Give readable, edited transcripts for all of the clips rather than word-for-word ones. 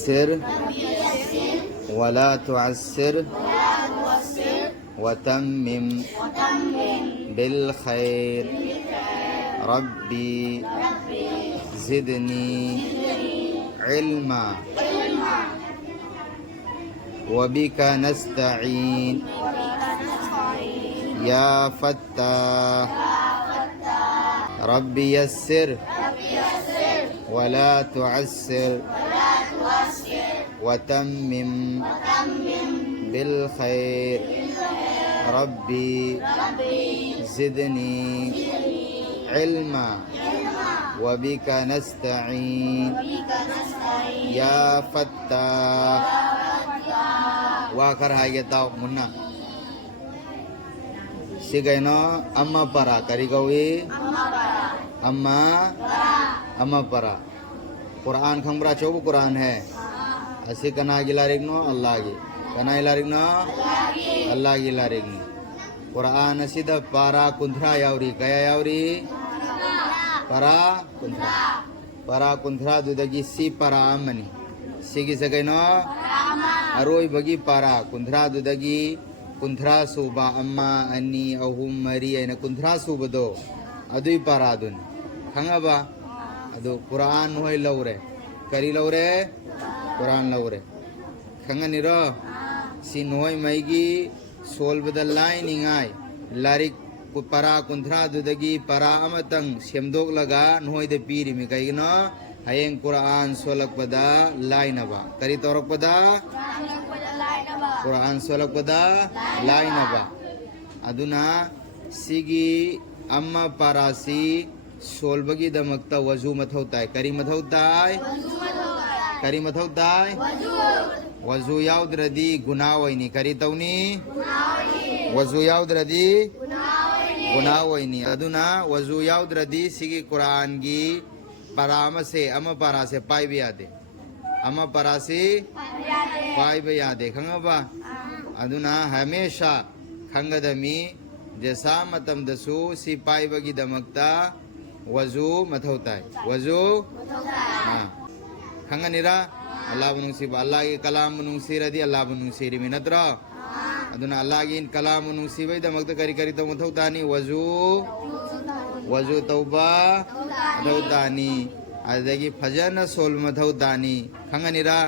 सिर वला तुअस्सिर वतम्मिम बिल खैर रब्बी ज़िदनी इल्मा वबिका नस्तईन या फत्ताह रब्बी यस्सिर वला तुअस्सिर वतम्मिम बिल खैर रब्बी ज़िदनी इल्मा वबिका नस्तईन या फत्ताह वाकर हायताव मुन्ना सिगैनो अम्मा परा करिगवी अम्मा परा कुरान खंबरा चौब कुरान है असी कना गिलारिगनो अल्लाह की कना गिलारिगनो अल्लाह गिलारिगनी कुरान असीदा पारा कुंथरा यावरी कया यावरी पारा कुंथरा दुदगी सी पारा अमनी सिगी सगैनो अरोई बगी पारा कुंथरा दुदगी कुंथरा सूबा अम्मा अन्नी अहुम मरी ऐन कुंथरा सूबदो अदुई पारा दुन खंगाबा अदो कुरान होय लौरे करी लौरे कुरान लौरे खंगनिरो सी नोय मैगी सोल बदलाई निंगाय लारिक पारा कुंथरा दुदगी पारा अमतंग सेमदोक लगा नोय दे पीरी मी कइनो हयेंग कुरान सोलक पदा लाइनबा करी तोरक पदा कुरान सोलक पदा लाइनबा अदुना सिगी अम्मा पारासी सोलबगी दमकता वजू मथौताय करी मथौताय वजू याउद्रदी गुनावैनी करी तौनी वजू याउद्रदी गुनावैनी अदुना वजू याउद्रदी सिगी कुरान की पराम से अमा पारा से पाइबे यादे अमा पारा से पाइबे यादे खंगबा अदुना हमेशा खंगदमी जैसा मतम दसु सी पाइबगी दमकता वजू मथौताय वजू हाँ खंगनिरा अल्लाह बुनुसीब अल्लाह की कलाम बुनुसीरदी अल्लाह बुनुसीरी मिनत्रा अदुना अल्लाह की कलाम बुनुसीबे दमकता करी करी तो मथौतानी वजू तौबा मथौतानी अदगी फजन सोल मथौतानी खंगनिरा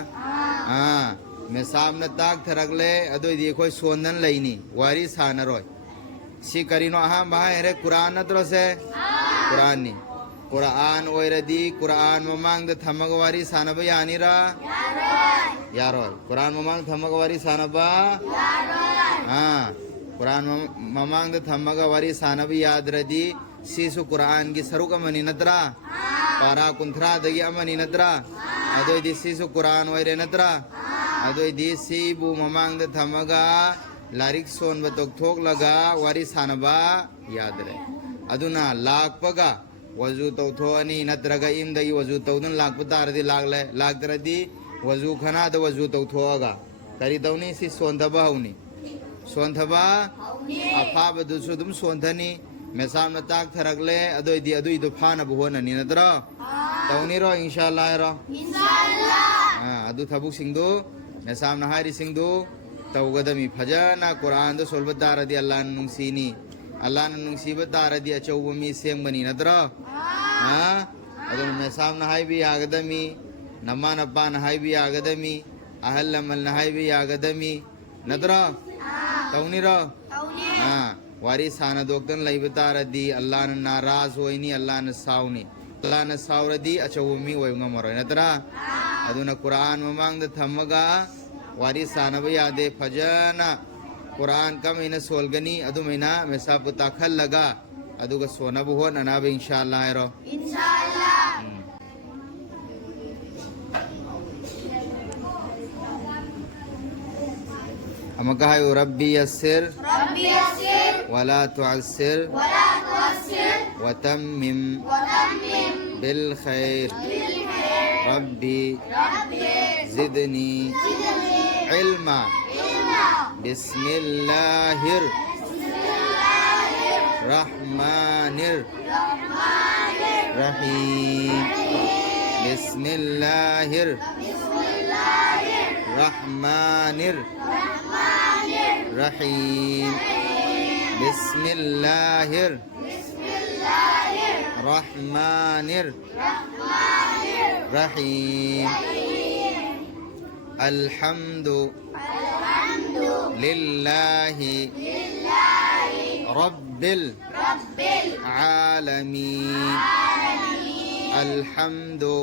हाँ मैं सामने ताक थरगले अदोई दी कोई सोनन लईनी वारी सानरोय सी करीनो हाँ बाहर रे कुरान नत्रो से कुरानी कुरान ओइरदी कुरान ममांग द थमगवारी सानबा यानीरा यारोय कुरान ममांग थमगवारी सानबा हाँ कुरान ममांग द थमगवारी सानबा याद रदी सीसु कुरान की सरुक मनी नत्रा पारा कुंथरा दगी अमनी नत्रा अदोय दी सीसु कुरान ओइरे नत्रा अदोय दी सीबु ममांग द थमगा लारिक सोन बतोक थोक लगा वारी सानबा याद रहे अदुना लाख पगा वजू तौथोनी नत्रगा इमदगी वजू तौदन लाख पतारदी लागले लागतरदी वजू खना द वजू तौथोगा करी तौनी सी सोंथबा हौनी सोंथबा अफाब दुसु दुम सोंथनी मेसाम न ताक थरगले अदोय दी अदुई दो फाना बुहोननी नत्रा तौनी रो इंशाअल्लाह रो हां अदु थबुक सिंगदो मेसाम न हारी सिंगदो तौगदमी फजना कुरान दो सोलबा तारदी अल्लाह नुंसीनी अल्लाह नुंसीबा तारदी अचौबमी सेंगबनी नत्रा हां अदु मेसाम न हाई भी आगदमी नम्मा नप्पा न हाई भी आगदमी अहल लमल न हाई भी आगदमी नत्रा तौनी रो हां वारी साना दोक्तन लैब तारदी अल्लाह न नाराज होइनी अल्लाह न साउनी अल्लाह न साउरदी अचौबमी ओयंगा मरोय नत्रा अदुना कुरान ममांग द थमगा वारी सानब यादे फजना कुरान का महीना सोलगनी अदु महीना मेसा पुता खल लगा अदु का सोना बुहो ननाब इंशाअल्लाह रो हम कहा रब्बी यस्सिर वला तुअस्सिर वतम्मिम बिल खैर रब्बी ज़िदनी इल्मा बिस्मिल्लाहिर रहमानिर रहीम बिस्मिल्लाहिर रहमानिर रहीम बिस्मिल्लाहिर रहमानिर रहीम अल्हम्दु लिल्लाहि रब्बिल आलमीन अल्हम्दु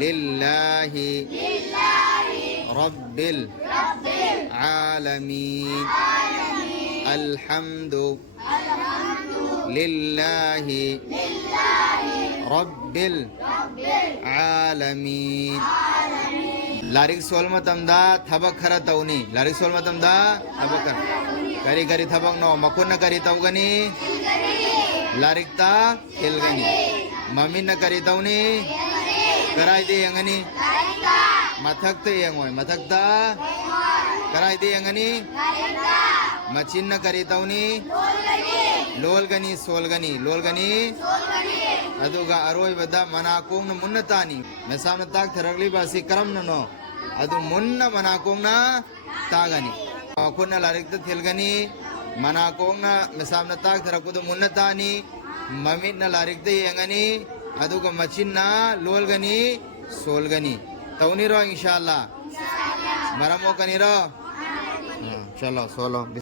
लिल्लाहि रब्बिल आलमीन अल्हम्दु लिल्लाहि रब्बिल आलमीन लारिक सोल मतमदा थबक खरा तौनी लारिक सोल मतमदा थबक खर करी करी थबक नो मकुन करी तौगनी लारिक ता हिलगनी मम्मी न करी तौनी कराई दे यंगनी मथक ते यंगोय मथक ता कराई दे यंगनी मचिन न करी तौनी लोलगनी सोलगनी लोलगनी अदुगा अरोय बदा मनाकोंग न मुन्नतानी मेसाम न ताक थरगली बासी करम ननो अदु मुन्न मनाकोंग न तागनी अकुन लारिक त थिलगनी मनाकोंग न मेसाम न ताक थरकुदु मुन्नतानी ममित न लारिक त यंगनी अदुगा मचिन न लोलगनी सोलगनी तौनी रो इंशाअल्लाह मरमो कनी रो चलो सोलो